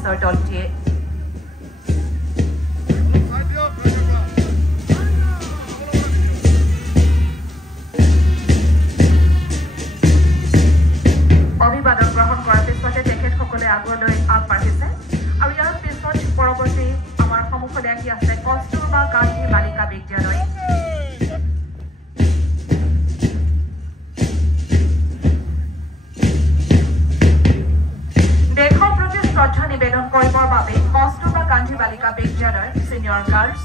কলেজৰ দলটিয়ে অভিবাদন গ্ৰহণ কৰাৰ পিছতে তেখেতসকলে আগলৈ আগবাঢ়িছে আৰু ইয়াৰ পিছত পৰৱৰ্তী আমাৰ সন্মুখলৈ আহি আছে কস্তুৰবা গান্ধী বালিকা বিদ্যালয় দেশৰ প্ৰতি শ্ৰদ্ধা নিবেদন কৰিবৰ বাবে কস্তুৰবা গান্ধী বালিকা বিদ্যালয়ৰ সিনিয়ৰ গাৰ্লছ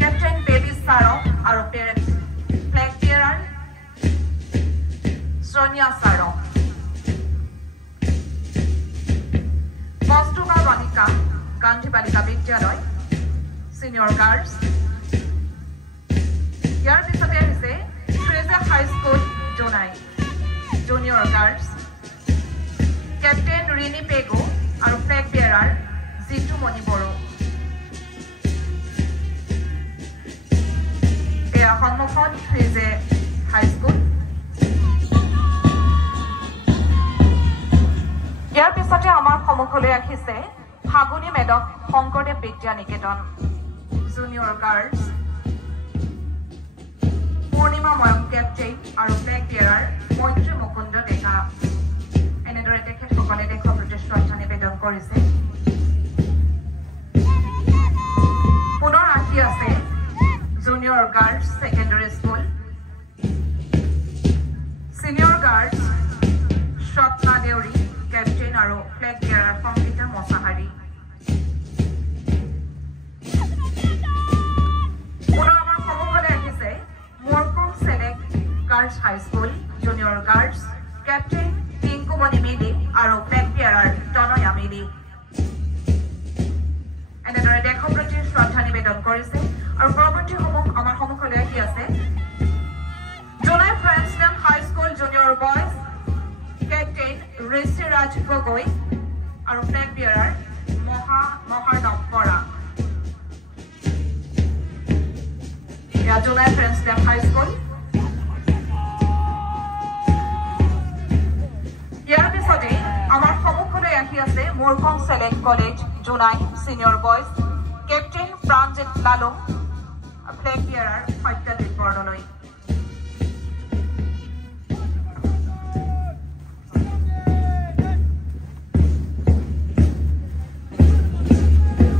কেপ্টেইন বেবী ছাৰক আৰু ফ্লেগ বিয়াৰাৰ সোনিয়া ছাৰক কস্তুৰবা বালিকা গান্ধী বালিকা বিদ্যালয় সিনিয়ৰ গাৰ্লছ ইয়াৰ পিছতে আহিছে ট্ৰেজা high school Jonai junior girls captain Rini Pegu আৰু flag bearer Jitumoni Boro এয়া সন্মুখত ট্ৰেজা হাই স্কুল ইয়াৰ পিছতে আমাৰ সন্মুখলৈ আহিছে ফাগুনী মেডক শংকৰদেৱ বিদ্যা নিকেতন জুনিয়ৰ গাৰ্লছ পূৰ্ণিমা ময়ম কেপ্টেইন আৰু ফ্লেগ বিয়াৰাৰ মৈত্ৰী মুকুন্দ ডেকা এনেদৰে তেখেতসকলে দেশৰ প্ৰতি শ্ৰদ্ধা নিবেদন কৰিছে পুনৰ আহি আছে junior girls secondary school senior girls Swapna Deori captain আৰু ফ্লেগ বিয়াৰাৰ সংগীতা মছাহাৰী পুনৰ আমাৰ সন্মুখলৈ আহিছে মোৰকম চেলেক্ট গাৰ্লছ হাই school junior girls captain Tinkumoni মিলি আৰু ফ্লেগ বিয়াৰাৰ তনয়া মিলি এনেদৰে দেশৰ প্ৰতি শ্ৰদ্ধা নিবেদন কৰিছে আৰু পৰৱৰ্তী আমাৰ সন্মুখলৈ আহি আছে জোনাই ফ্ৰেন্সডেম high school junior boys captain Rishiraj Gogoi আৰু ফ্লেগ বিয়াৰাৰ মহাৰ্ণৱ বৰা এয়া জোনাই ফ্ৰেন্সডেম হাই স্কুল ইয়াৰ পিছতে আমাৰ সন্মুখলৈ আহি আছে Murkongselek college Jonai senior boys captain Pranjit Lalung flag bearer Satyajit Bordoloi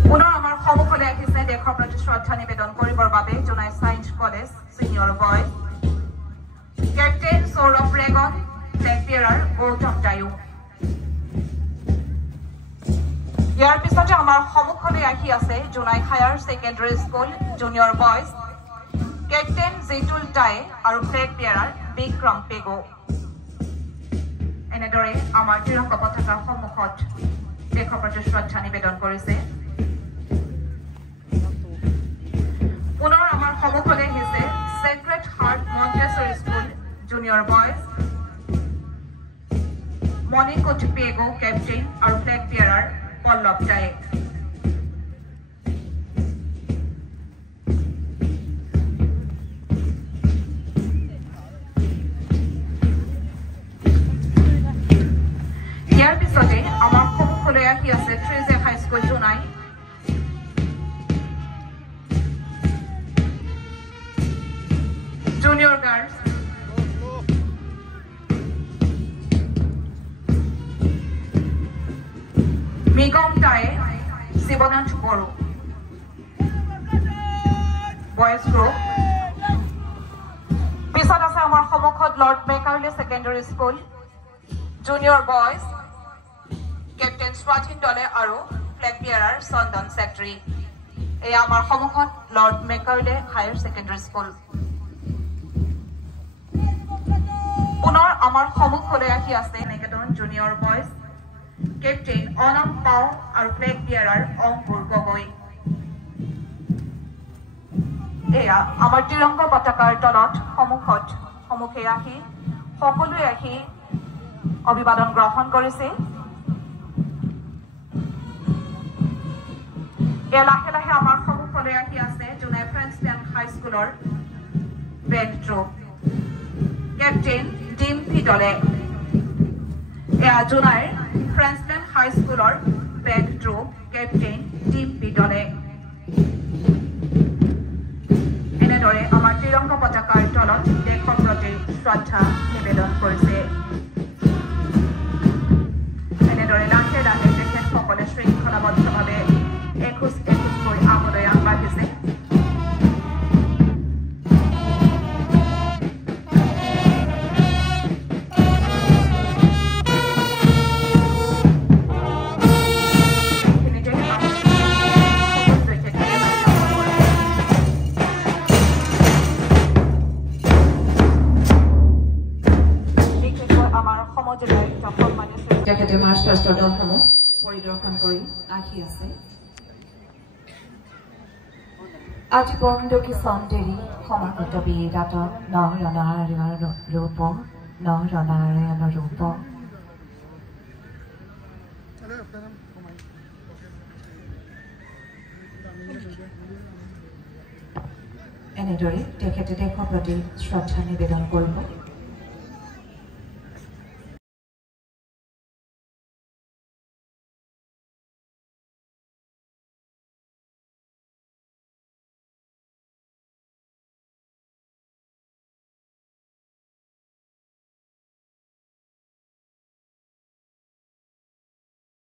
পুনৰ আমাৰ সন্মুখলৈ আহিছে দেশৰ প্ৰতি শ্ৰদ্ধা নিবেদন কৰিবৰ বাবে Jonai science college senior boys captain Sourav Regon flag bearer Gautam ডায়ু ইয়াৰ পিছতে আমাৰ সন্মুখলৈ আহি আছে Jonai higher secondary school junior boys captain Jitul Taye আৰু ফ্লেগ বিয়াৰাৰ বিক্ৰম পেগো এনেদৰে আমাৰ তিৰংগা পতাকাৰ সন্মুখত দেশৰ প্ৰতি শ্ৰদ্ধা নিবেদন কৰিছে পুনৰ আমাৰ সন্মুখলৈ আহিছে sacred heart Montessori school junior boys মণিকুট পেগো কেপ্টেইন আৰু ফ্লেগ বিয়াৰাৰ পল্লৱ টাই ইয়াৰ পিছতে আমাৰ সন্মুখলৈ আহি আছে ট্ৰেজা high school Jonai junior girls Migom Taye Shivnath Boro boys group পিছত আছে আমাৰ সন্মুখত lord Macaulay secondary school junior boys captain Swadhin Doley আৰু ফ্লেগ বিয়াৰাৰ চন্দন ছেত্ৰী এয়া আমাৰ সন্মুখত লৰ্ড মেকাৰ্লি হায়াৰ ছেকেণ্ডাৰী স্কুল পুনৰ আমাৰ সন্মুখলৈ আহি আছে নিকেতন জুনিয়ৰ বয়জ কেপ্টেইন অনম পাও আৰু ফ্লেগ বিয়াৰাৰ অংকুৰ গগৈ এয়া আমাৰ তিৰংগা পতাকাৰ তলত সন্মুখে আহি সকলোৱে আহি অভিবাদন গ্ৰহণ কৰিছে এয়া লাহে লাহে আমাৰ সন্মুখলৈ আহি আছে জোনাই ফ্ৰেন্সডেম হাই স্কুলৰ বেণ্ড ট্ৰুপ কেপ্টেইন ডিম্পি দলে এয়া জোনাইৰ ফ্ৰেন্সডেম হাই স্কুলৰ Pedro, Captain, Team Bidole. এনেদৰে আমাৰ তিৰংগা পতাকাৰ তলত দেশৰ প্ৰতি শ্ৰদ্ধা নিবেদন কৰিছে এনেদৰে লাহে লাহে তেখেতসকলে শৃংখলাবদ্ধভাৱে এখোজ এখোজকৈ আগলৈ আগবাঢ়িছে তেখেতে মাৰ্চপাষ্ট দলসমূহ পৰিদৰ্শন কৰি আহি আছে আজি বন্দুকি সন্দেৰী সমাগত বিদাত নৰনাৰায়ণৰ ৰূপ নৰনাৰায়ণৰ ৰূপ এনেদৰে তেখেতে দেশৰ প্ৰতি শ্ৰদ্ধা নিবেদন কৰিব